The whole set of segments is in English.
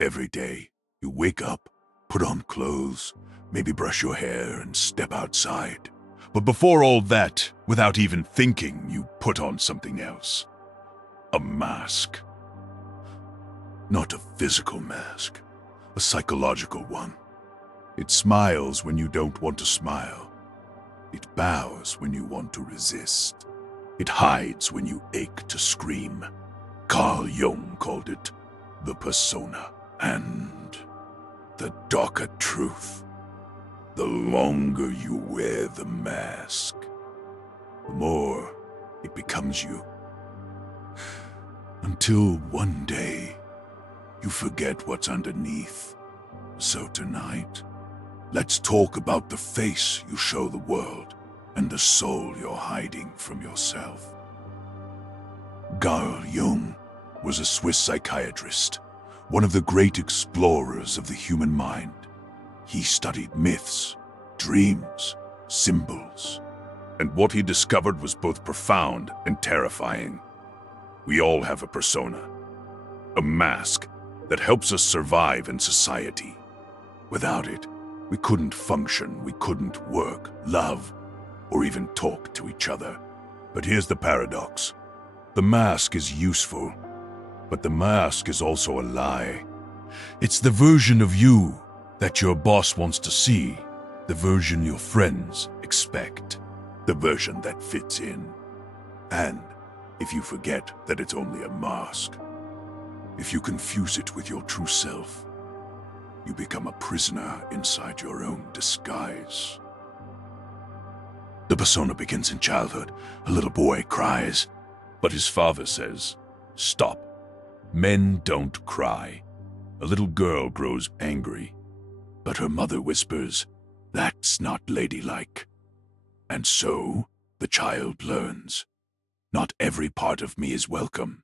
Every day, you wake up, put on clothes, maybe brush your hair and step outside. But before all that, without even thinking, you put on something else. A mask. Not a physical mask, a psychological one. It smiles when you don't want to smile. It bows when you want to resist. It hides when you ache to scream. Carl Jung called it the persona. And the darker truth, the longer you wear the mask, the more it becomes you. Until one day, you forget what's underneath. So tonight, let's talk about the face you show the world and the soul you're hiding from yourself. Carl Jung was a Swiss psychiatrist, one of the great explorers of the human mind. He studied myths, dreams, symbols, and what he discovered was both profound and terrifying. We all have a persona, a mask that helps us survive in society. Without it, we couldn't function, we couldn't work, love, or even talk to each other. But here's the paradox. The mask is useful, but the mask is also a lie. It's the version of you that your boss wants to see, the version your friends expect, the version that fits in. And if you forget that it's only a mask, if you confuse it with your true self, you become a prisoner inside your own disguise. The persona begins in childhood. A little boy cries, but his father says, "Stop. Men don't cry." A little girl grows angry, but her mother whispers, "That's not ladylike." And so the child learns, not every part of me is welcome.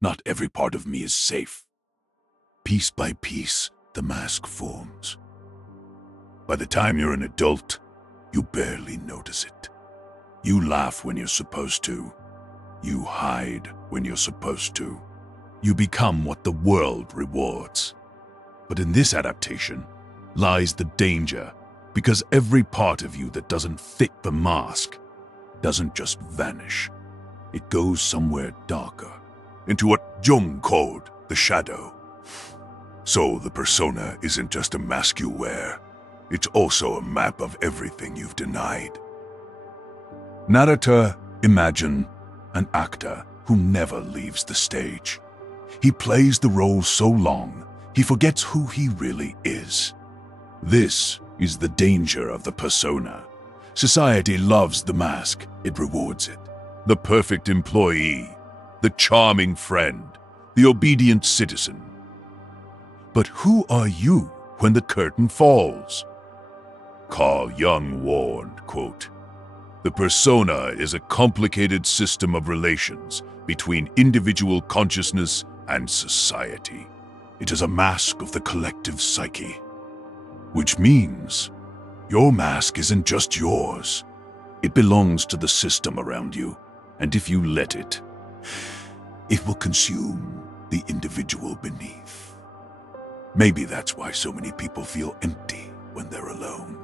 Not every part of me is safe. Piece by piece, the mask forms. By the time you're an adult, you barely notice it. You laugh when you're supposed to. You hide when you're supposed to. You become what the world rewards. But in this adaptation lies the danger, because every part of you that doesn't fit the mask doesn't just vanish. It goes somewhere darker, into what Jung called the shadow. So the persona isn't just a mask you wear, it's also a map of everything you've denied. Narrator, imagine an actor who never leaves the stage. He plays the role so long, he forgets who he really is. This is the danger of the persona. Society loves the mask, it rewards it. The perfect employee, the charming friend, the obedient citizen. But who are you when the curtain falls? Carl Jung warned, quote, "The persona is a complicated system of relations between individual consciousness and society. It is a mask of the collective psyche." Which means your mask isn't just yours. It belongs to the system around you, and if you let it, it will consume the individual beneath. Maybe that's why so many people feel empty when they're alone.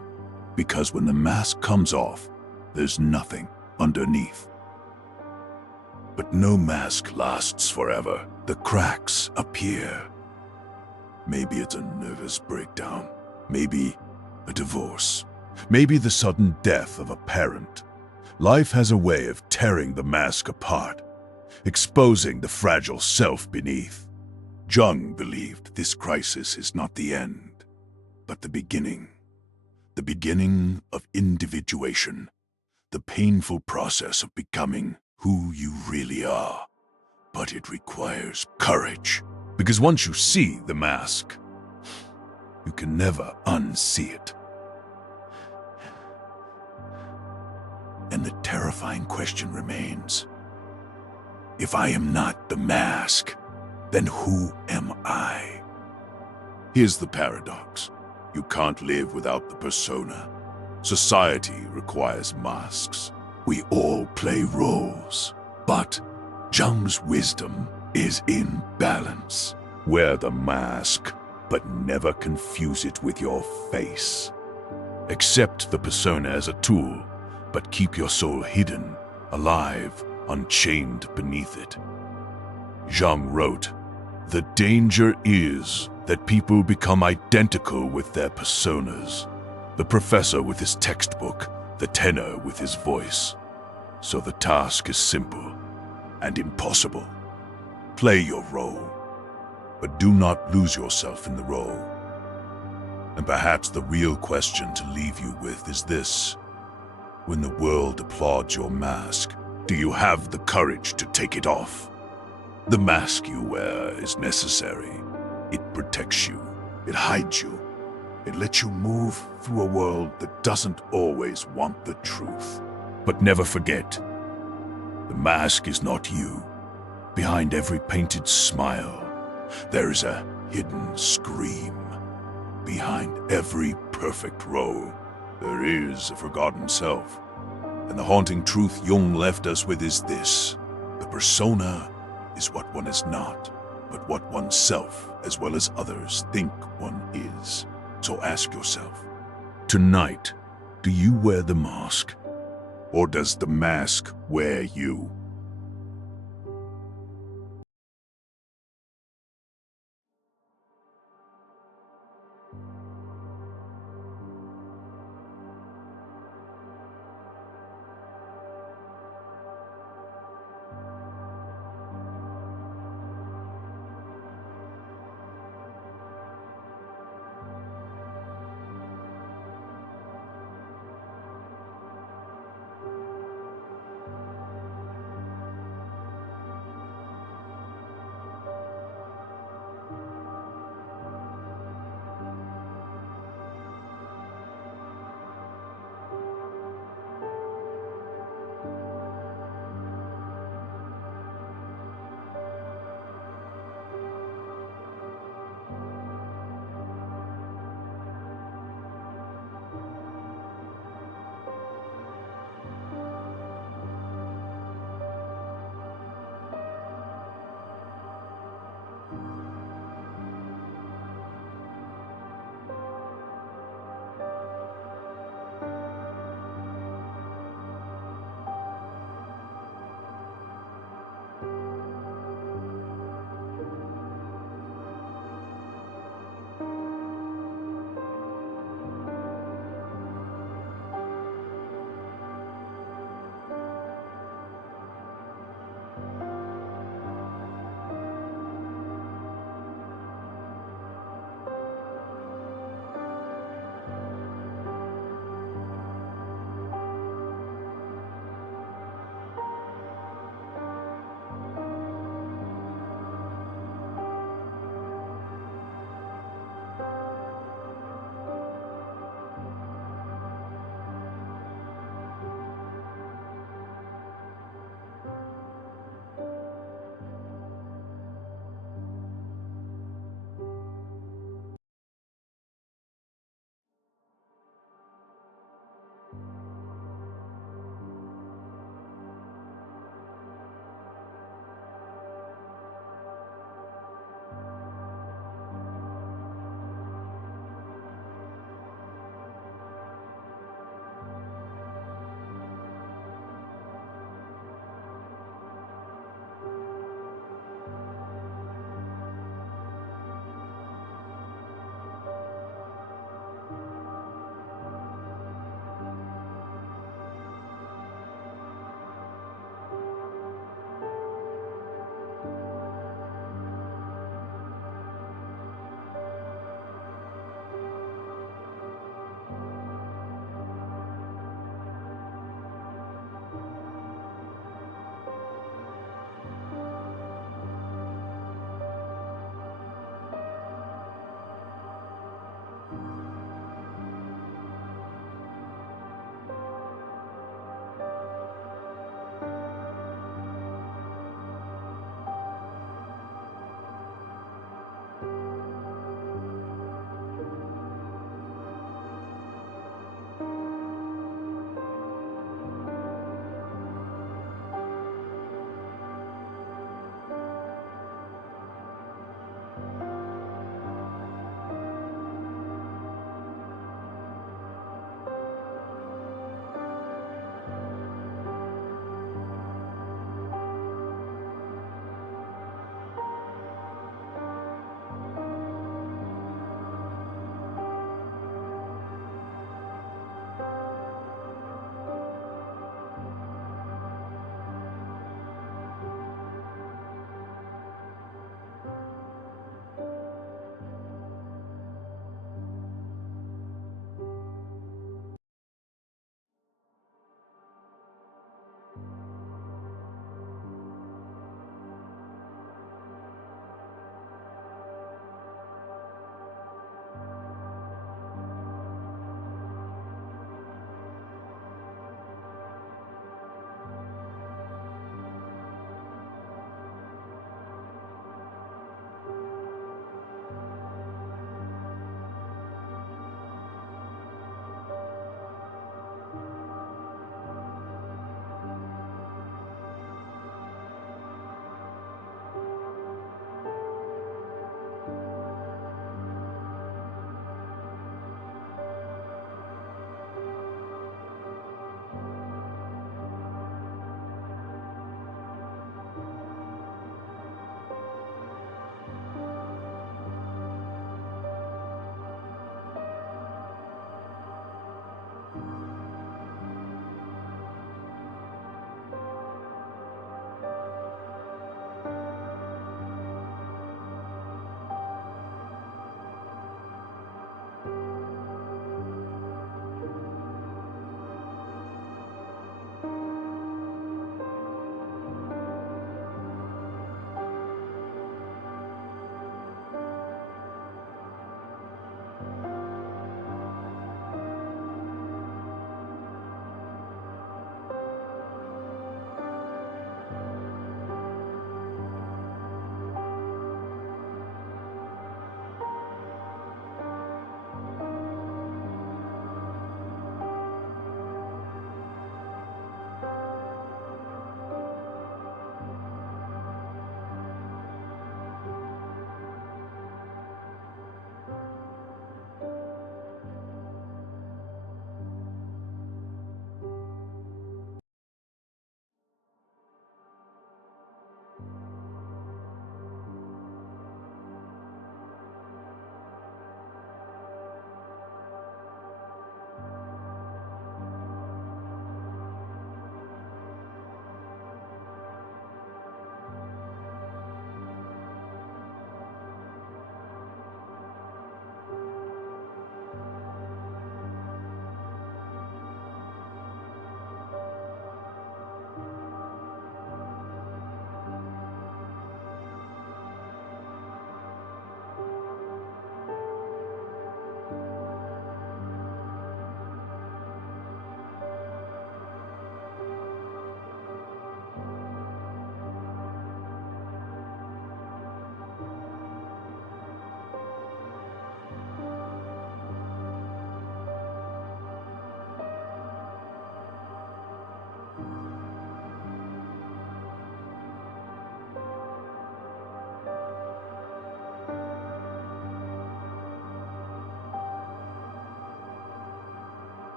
Because when the mask comes off, there's nothing underneath. But no mask lasts forever. The cracks appear. Maybe it's a nervous breakdown. Maybe a divorce. Maybe the sudden death of a parent. Life has a way of tearing the mask apart, exposing the fragile self beneath. Jung believed this crisis is not the end, but the beginning of individuation, the painful process of becoming who you really are. But it requires courage, because once you see the mask, you can never unsee it. And the terrifying question remains, if I am not the mask, then who am I? Here's the paradox. You can't live without the persona. Society requires masks. We all play roles. But Jung's wisdom is in balance. Wear the mask, but never confuse it with your face. Accept the persona as a tool, but keep your soul hidden, alive, unchained beneath it. Jung wrote, "The danger is that people become identical with their personas, the professor with his textbook, the tenor with his voice. So the task is simple and impossible. Play your role, but do not lose yourself in the role." And perhaps the real question to leave you with is this: when the world applauds your mask, do you have the courage to take it off? The mask you wear is necessary. It protects you. It hides you. It lets you move through a world that doesn't always want the truth. But never forget, the mask is not you. Behind every painted smile, there is a hidden scream. Behind every perfect role, there is a forgotten self. And the haunting truth Jung left us with is this: the persona is what one is not, but what oneself, as well as others, think one is. So ask yourself, tonight, do you wear the mask? Or does the mask wear you?